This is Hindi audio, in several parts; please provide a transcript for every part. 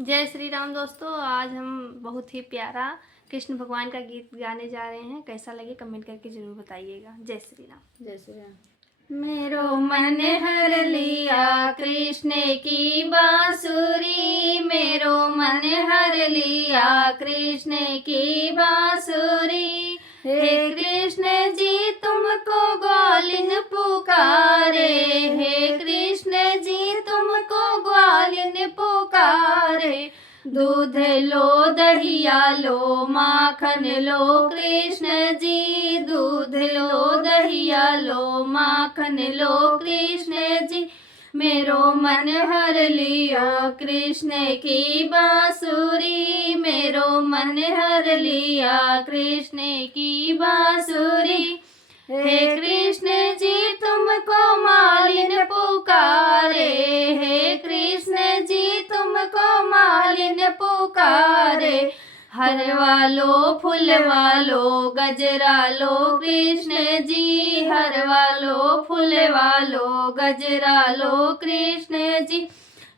जय श्री राम दोस्तों। आज हम बहुत ही प्यारा कृष्ण भगवान का गीत गाने जा रहे हैं। कैसा लगे कमेंट करके ज़रूर बताइएगा। जय श्री राम। जय श्री राम। मेरो मन हर लिया कृष्ण की बांसुरी, मेरो मन हर लिया कृष्ण की बांसुरी। हे कृष्ण जी तुमको ग्वालिन पुकारे, हे कृष्ण जी तुमको ग्वालिन पुकारे। दूध लो दहिया लो माखन लो कृष्ण जी, दूध लो दहिया लो माखन लो कृष्ण जी। मेरो मन हर लिया कृष्ण की बांसुरी, मेरो मन हर लिया कृष्ण की बांसुरी। हे कृष्ण जी तुमको मालिन पुकारे, हे कृष्ण जी तुमको मालिन पुकारे। हरवा लो फुलवा लो गजरा लो कृष्ण जी, हरवा लो फुलवा लो गजरा लो कृष्ण जी।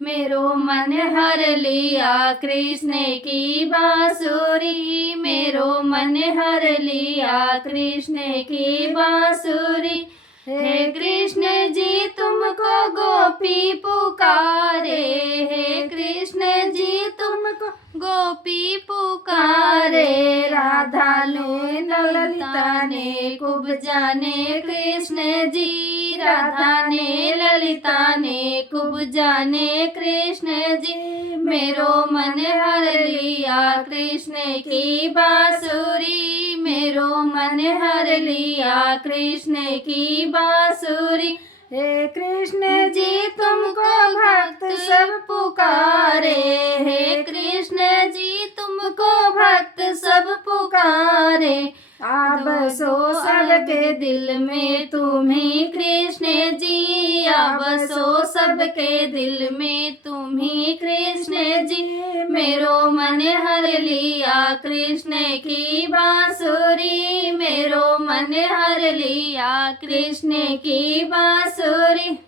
मेरो मन हर लिया कृष्ण की बांसुरी, मेरो मन हर लिया कृष्ण की बांसुरी। हे कृष्ण जी तुमको गोपी पुकारे, हे कृष्ण जी तुमको गोपी पुकारे। राधा ने ललिता ने खूब जाने कृष्ण जी, राधा ने ललिता ने खूब जाने कृष्ण जी। मेरो मन हर लिया कृष्ण की बांसुरी, मेरो मन हर लिया कृष्ण की बांसुरी। हे कृष्ण जी तुमको भक्त सब पुकारे, हे कृष्ण जी तुमको भक्त सब पुकारे। आप बसो सबके दिल में तुम ही कृष्ण जी, बसो सबके दिल में तुम ही कृष्ण जी। मेरो मन हर लिया कृष्ण की बांसुरी, मेरो मन हर लिया कृष्ण की बांसुरी।